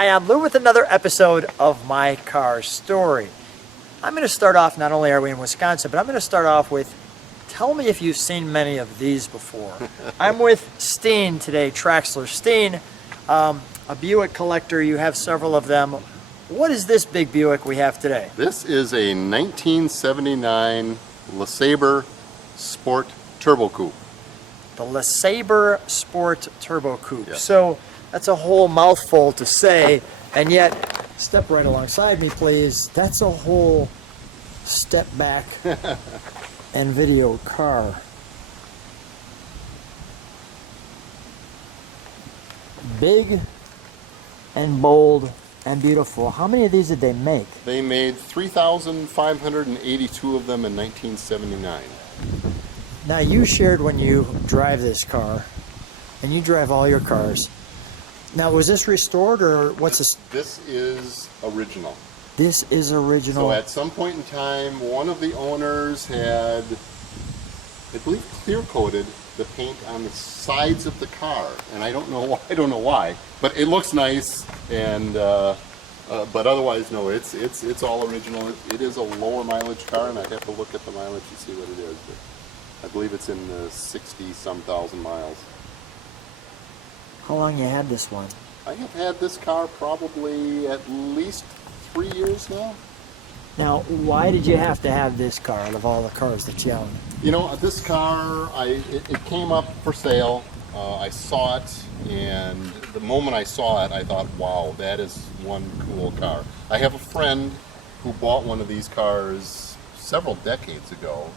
Hi, I'm Lou with another episode of My Car Story. I'm going to start off, not only are we in Wisconsin, but I'm going to start off with, tell me if you've seen many of these before. I'm with Steen today, Traxler. Steen, a Buick collector, you have several of them. What is this big Buick we have today? This is a 1979 LeSabre Sport Turbo Coupe. The LeSabre Sport Turbo Coupe. Yes. So that's a whole mouthful to say, and yet, step right alongside me please, that's a whole step back and video car. Big and bold and beautiful. How many of these did they make? They made 3,582 of them in 1979. Now you shared when you drive this car, and you drive all your cars. Now was this restored or what's this? This is original. This is original. So at some point in time, one of the owners had, I believe, clear coated the paint on the sides of the car, and I don't know why, but it looks nice, and but otherwise no, it's all original. It is a lower mileage car, and I'd have to look at the mileage to see what it is, but I believe it's in the 60-some thousand miles. How long you had this one? I have had this car probably at least 3 years now. Now, why did you have to have this car out of all the cars that you own? You know, this car, it came up for sale. I saw it, and the moment I saw it, I thought, wow, that is one cool car. I have a friend who bought one of these cars several decades ago,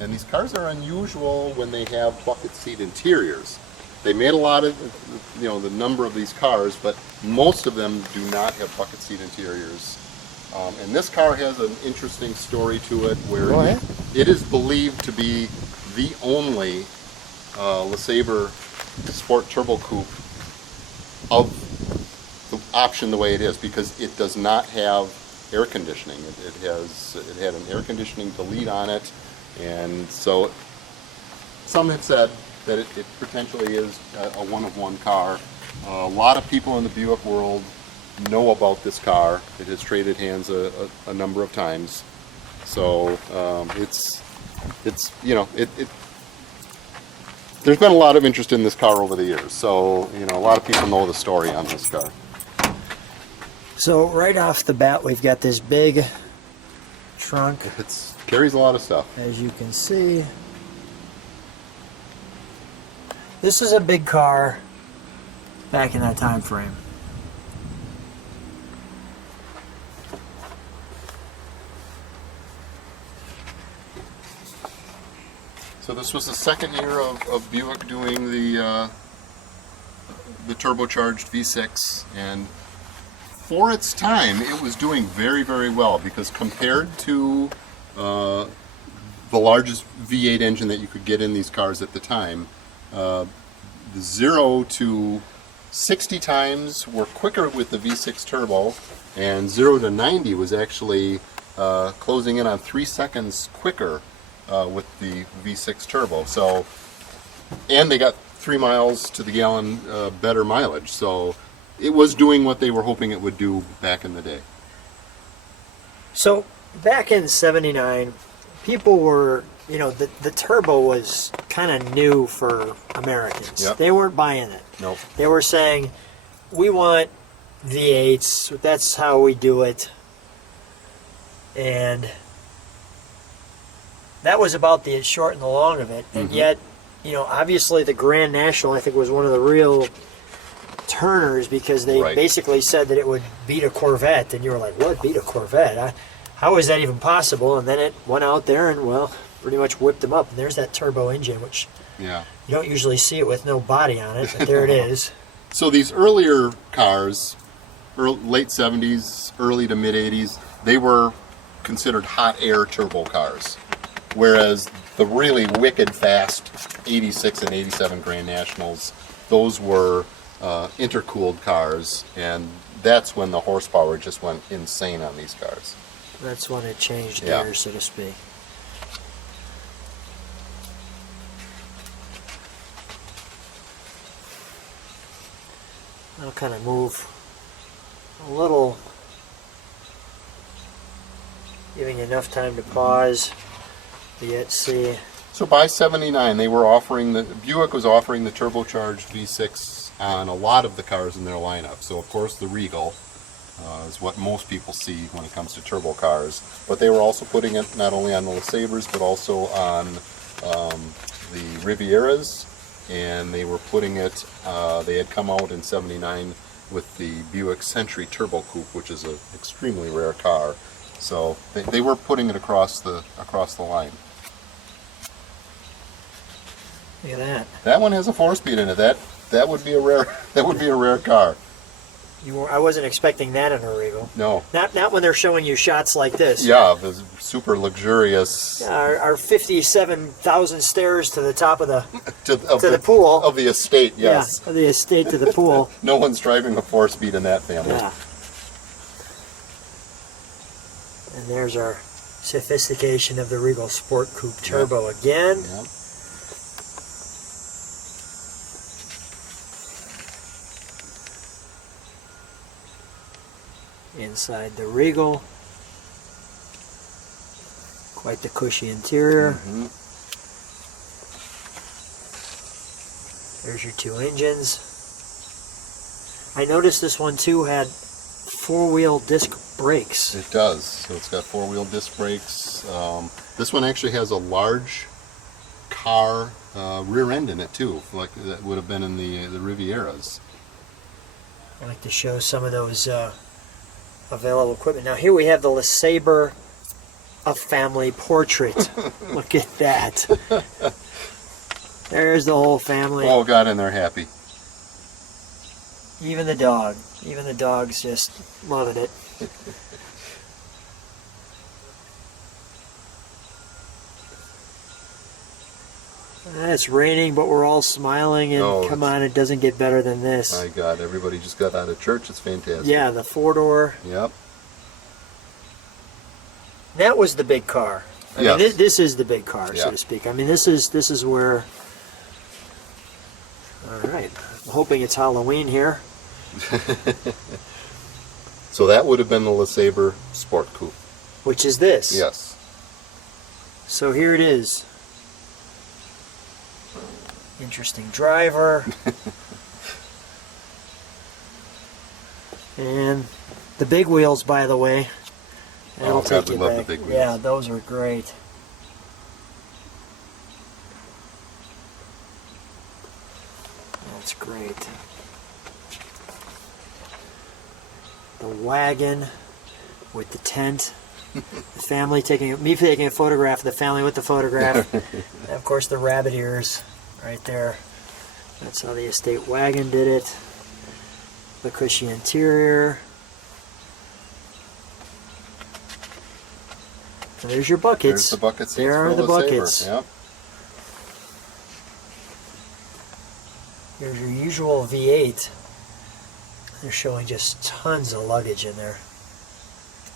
and these cars are unusual when they have bucket seat interiors. They made a lot of, you know, the number of these cars, but most of them do not have bucket seat interiors. And this car has an interesting story to it where it is believed to be the only LeSabre Sport Turbo Coupe of the option the way it is, because it does not have air conditioning. It had an air conditioning delete on it, and so some have said that it potentially is a one-of-one car. A lot of people in the Buick world know about this car. It has traded hands a number of times. So it's you know, there's been a lot of interest in this car over the years. So, you know, a lot of people know the story on this car. So right off the bat, we've got this big trunk. It carries a lot of stuff. As you can see, this is a big car back in that time frame. So this was the second year of Buick doing the turbocharged V6, and for its time it was doing very, very well, because compared to the largest V8 engine that you could get in these cars at the time, the 0 to 60 times were quicker with the V6 turbo, and 0 to 90 was actually closing in on 3 seconds quicker with the V6 turbo. So, and they got 3 miles to the gallon better mileage. So it was doing what they were hoping it would do back in the day. So back in '79, people were, you know, the turbo was kind of new for Americans. Yep. They weren't buying it. Nope. They were saying, we want V8s, that's how we do it. And that was about the short and the long of it. And yet, you know, obviously the Grand National, I think, was one of the real turners, because they basically said that it would beat a Corvette. And you were like, what, beat a Corvette? How is that even possible? And then it went out there and, well, pretty much whipped them up. And there's that turbo engine, which you don't usually see it with no body on it, but there it is. So these earlier cars, late 70s, early to mid 80s, they were considered hot air turbo cars. Whereas the really wicked fast 86 and 87 Grand Nationals, those were intercooled cars, and that's when the horsepower just went insane on these cars. That's when it changed gears, so to speak. I'll kind of move a little, giving you enough time to pause, but yet see. So by '79, they were offering Buick was offering the turbocharged V6 on a lot of the cars in their lineup. So of course the Regal is what most people see when it comes to turbo cars. But they were also putting it not only on the LeSabres, but also on the Rivieras, and they were putting it. They had come out in '79 with the Buick Century Turbo Coupe, which is an extremely rare car. So they were putting it across the line. Look at that. That one has a 4-speed in it. That would be a rare car. I wasn't expecting that in a Regal. No. Not when they're showing you shots like this. Yeah, the super luxurious. Our 57,000 stairs to the top of the to the pool of the estate. Yes. Yeah, of the estate to the pool. No one's driving a 4-speed in that family. Yeah. And there's our sophistication of the Regal Sport Coupe Turbo again. Yep. Inside the Regal. Quite the cushy interior. Mm-hmm. There's your two engines. I noticed this one too had 4-wheel disc brakes. It does. So it's got 4-wheel disc brakes. This one actually has a large car rear end in it too, like that would have been in the Rivieras. I like to show some of those available equipment. Now here we have the LeSabre A Family Portrait. Look at that. There's the whole family. Oh God, and they're happy. Even the dog. Even the dog's just loving it. It's raining, but we're all smiling, and come on, it doesn't get better than this. My God, everybody just got out of church. It's fantastic. Yeah, the 4-door. Yep. That was the big car. I Yes. mean, this is the big car, Yeah. so to speak. I mean, this is where. All right, I'm hoping it's Halloween here. So that would have been the LeSabre Sport Coupe. Which is this? Yes. So here it is. Interesting driver. And the big wheels, by the way. That'll take you we love back. the big wheels. Yeah, those are great. That's great. The wagon with the tent. The family taking a photograph of the family with the photograph. And of course the rabbit ears right there. That's how the estate wagon did it. The cushy interior. And there's your buckets. There's the bucket seats. There are for the LeSabre. buckets. Yep. Here's your usual V8. They're showing just tons of luggage in there.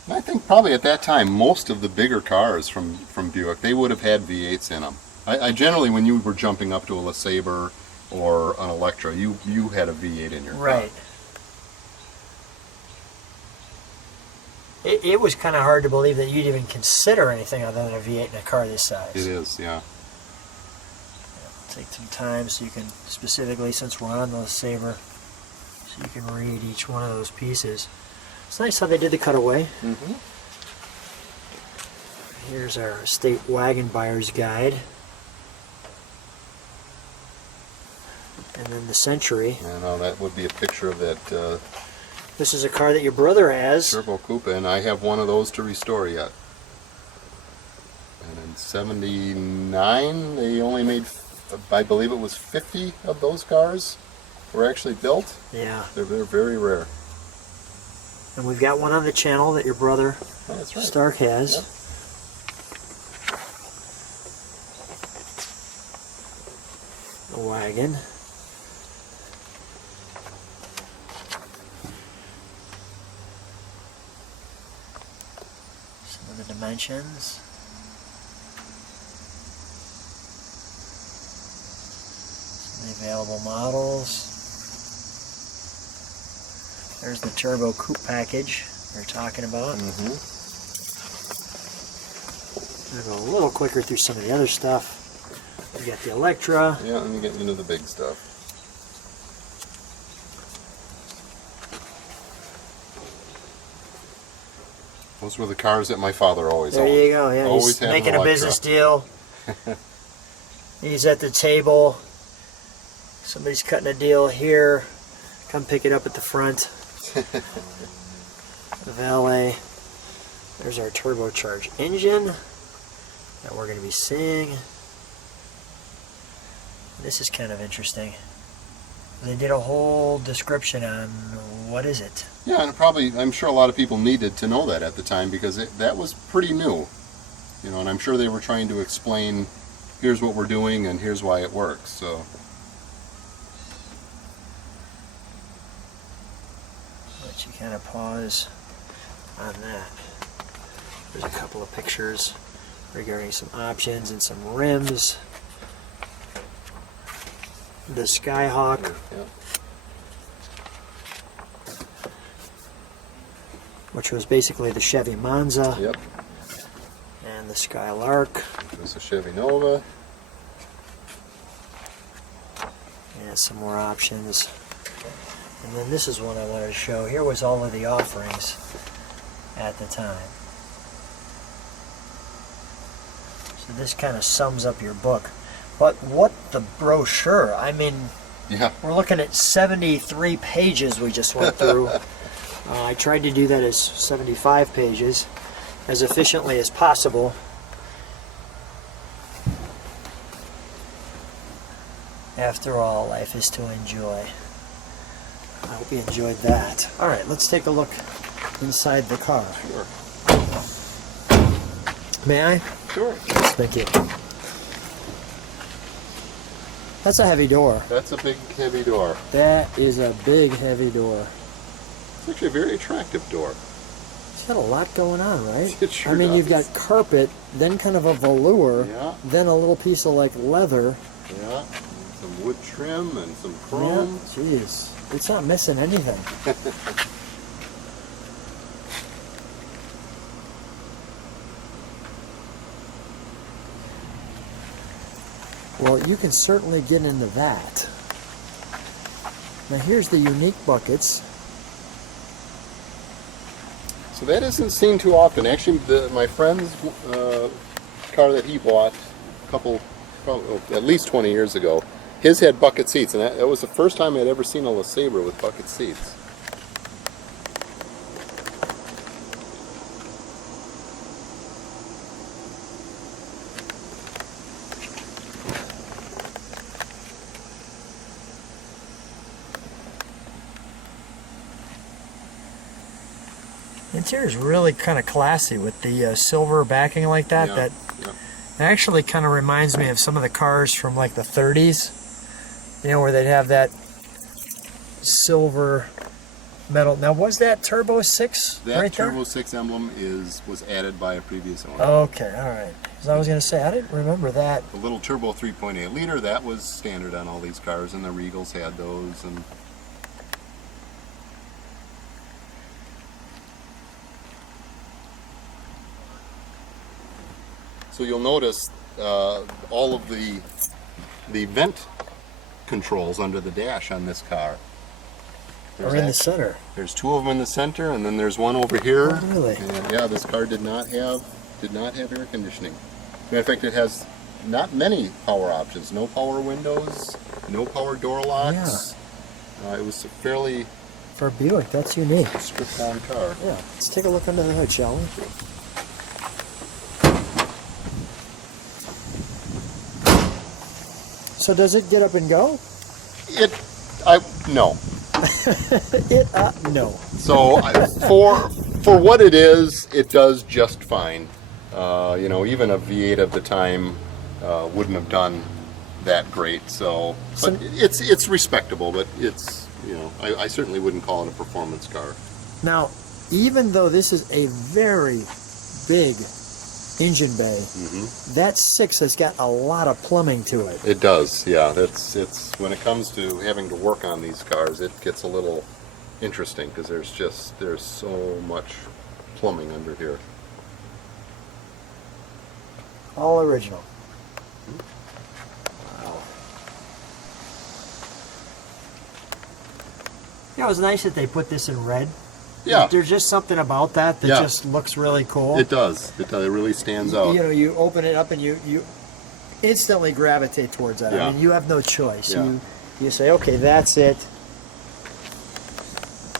And I think probably at that time, most of the bigger cars from Buick, they would have had V8s in them. I generally, when you were jumping up to a LeSabre or an Electra, you had a V8 in your car. Right. It was kind of hard to believe that you'd even consider anything other than a V8 in a car this size. It is, yeah. Take some time so you can, specifically since we're on the LeSabre, so you can read each one of those pieces. It's nice how they did the cutaway. Mm-hmm. Here's our estate wagon buyer's guide. And then the Century. And that would be a picture of that This is a car that your brother has. Turbo Coupe, and I have one of those to restore yet. And in '79, they only made, I believe it was 50 of those cars were actually built. Yeah. They're very rare. And we've got one on the channel that your brother Oh, that's right. Stark has. Yep. The wagon. Some of the dimensions. Some of the available models. There's the turbo coupe package they're talking about. I'll go a little quicker through some of the other stuff. We got the Electra. Yeah, let me get into the big stuff. Those were the cars that my father always owned. There you go. Yeah, always he's had making an a business deal. He's at the table. Somebody's cutting a deal here. Come pick it up at the front. The valet. There's our turbocharged engine that we're going to be seeing. This is kind of interesting. They did a whole description on what is it. Yeah, and probably, I'm sure a lot of people needed to know that at the time because that was pretty new. You know, and I'm sure they were trying to explain, here's what we're doing and here's why it works. So. Let you kind of pause on that. There's a couple of pictures regarding some options and some rims. The Skyhawk. Yeah. Which was basically the Chevy Monza. Yep. And the Skylark. There's a Chevy Nova. And some more options. And then this is one I wanted to show. Here was all of the offerings at the time. So this kind of sums up your book. But what the brochure, I mean, Yeah. we're looking at 73 pages we just went through. I tried to do that as 75 pages, as efficiently as possible. After all, life is to enjoy. I hope you enjoyed that. All right, let's take a look inside the car. Sure. May I? Sure. Thank you. That's a heavy door. That's a big, heavy door. That is a big, heavy door. It's actually a very attractive door. It's got a lot going on, right? It sure I mean, you've does. got carpet, then kind of a velour, Yeah. then a little piece of like leather. Yeah. Some wood trim and some Yeah, chrome. jeez. It's not missing anything. Well, you can certainly get into that. Now here's the unique buckets. So that isn't seen too often. Actually, my friend's car that he bought at least 20 years ago, his had bucket seats, and that was the first time I'd ever seen a LeSabre with bucket seats. The interior is really kind of classy with the silver backing like that. Yeah, That yeah. actually kind of reminds me of some of the cars from like the 30s. You know, where they'd have that silver metal. Now, was that Turbo 6 That right there? Turbo 6 emblem was added by a previous owner. Okay, all right. Because I was going to say, I didn't remember that. The little Turbo 3.8 liter, that was standard on all these cars, and the Regals had those. And so you'll notice all of the vent controls under the dash on this car. Or in the center. There's two of them in the center, and then there's one over here. Oh, really? And yeah, this car did not have air conditioning. Matter of fact, it has not many power options. No power windows, no power door locks. Yeah. It was a fairly For a Buick, that's unique. stripped down car. Yeah. Let's take a look under the hood, shall we? So does it get up and go? No. No. So for what it is, it does just fine. You know, even a V8 of the time wouldn't have done that great. So, but it's respectable. But it's, you know, I certainly wouldn't call it a performance car. Now, even though this is a very big engine bay, that 6 has got a lot of plumbing to it. It does, yeah. It's when it comes to having to work on these cars, it gets a little interesting because there's so much plumbing under here. All original. Wow. Yeah, it was nice that they put this in red. Yeah. There's just something about that just looks really cool. It does. It really stands out. You know, you open it up and you instantly gravitate towards that. Yeah. I mean, you have no choice. Yeah. You say, okay, that's it.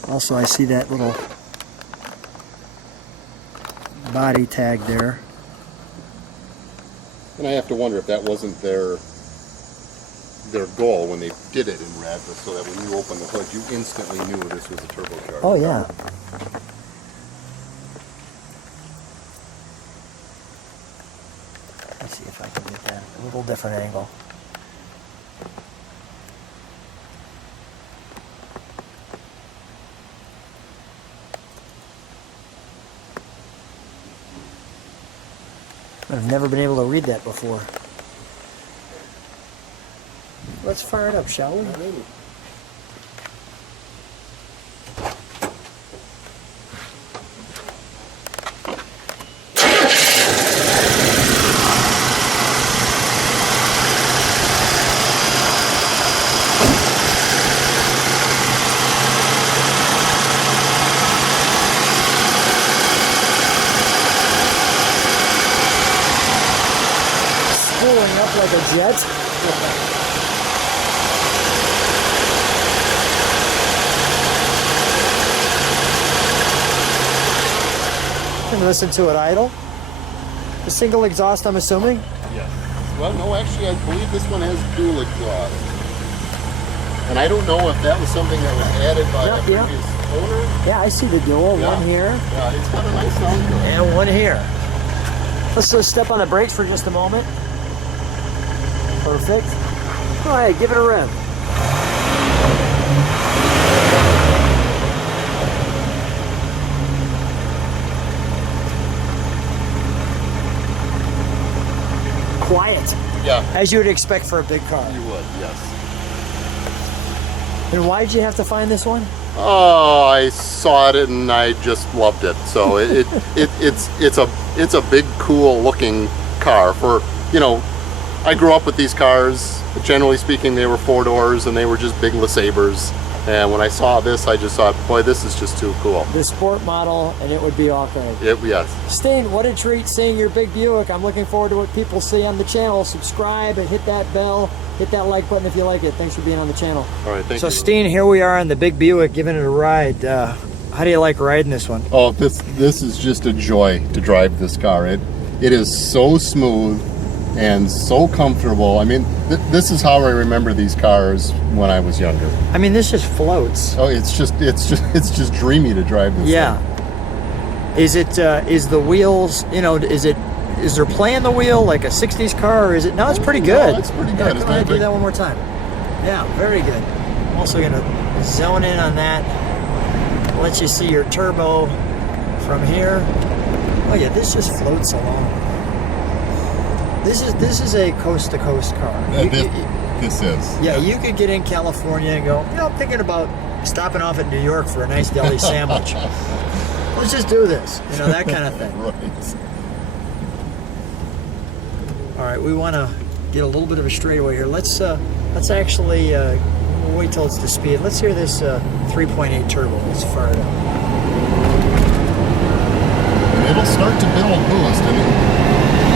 Also, I see that little body tag there. And I have to wonder if that wasn't their goal when they did it in red, so that when you open the hood, you instantly knew this was a turbocharged. Oh yeah. Let's see if I can get that a little different angle. I've never been able to read that before. Let's fire it up, shall we? Spooling up like a jet. And listen to it idle. A single exhaust, I'm assuming. Yes. Well, no, actually, I believe this one has dual exhaust. And I don't know if that was something that was added by a previous owner. Yeah, I see the dual. Yeah. One here Yeah, it's got a nice sound to it. and one here. Let's just step on the brakes for just a moment. Perfect. All right, give it a rev. Quiet, Yeah, as you would expect for a big car. you would, yes. And why did you have to find this one? Oh, I saw it and I just loved it. So it's a big, cool looking car. For, you know, I grew up with these cars. Generally speaking, they were 4 doors and they were just big LeSabres. And when I saw this, I just thought, boy, this is just too cool. The sport model, and it would be awkward. Yes. Steen, what a treat seeing your big Buick. I'm looking forward to what people see on the channel. Subscribe and hit that bell. Hit that like button if you like it. Thanks for being on the channel. All right, thank you. So Steen, here we are in the big Buick giving it a ride. How do you like riding this one? Oh, this is just a joy to drive this car. It is so smooth and so comfortable. I mean, this is how I remember these cars when I was younger. I mean, this just floats. Oh, it's just dreamy to drive this. Yeah. thing. Is the wheels, you know, is there play in the wheel like a 60s car, or is it? No, it's pretty good. No, it's pretty good. Yeah, It's go ahead, not do that one more time. Yeah, very good. I'm also gonna zone in on that. Let you see your turbo from here. Oh yeah, this just floats along. This is a coast to coast car. This is. Yeah, you could get in California and go, you know, I'm thinking about stopping off in New York for a nice deli sandwich. Let's just do this, you know, that kind of thing. Right. All right, we want to get a little bit of a straightaway here. Let's actually we'll wait till it's to speed. Let's hear this 3.8 turbo. Let's fire it up. And it'll start to build boost. I mean,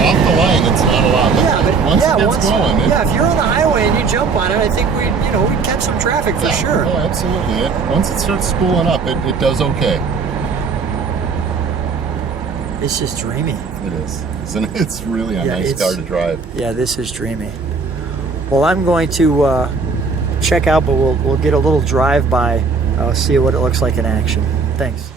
off the line, it's not a lot. But once it gets going, if you're on the highway and you jump on it, I think we'd catch some traffic for sure. Oh, absolutely. Once it starts spooling up, it does okay. It's just dreamy. It is. It's really a nice car to drive. Yeah, this is dreamy. Well, I'm going to check out, but we'll get a little drive by. See what it looks like in action. Thanks.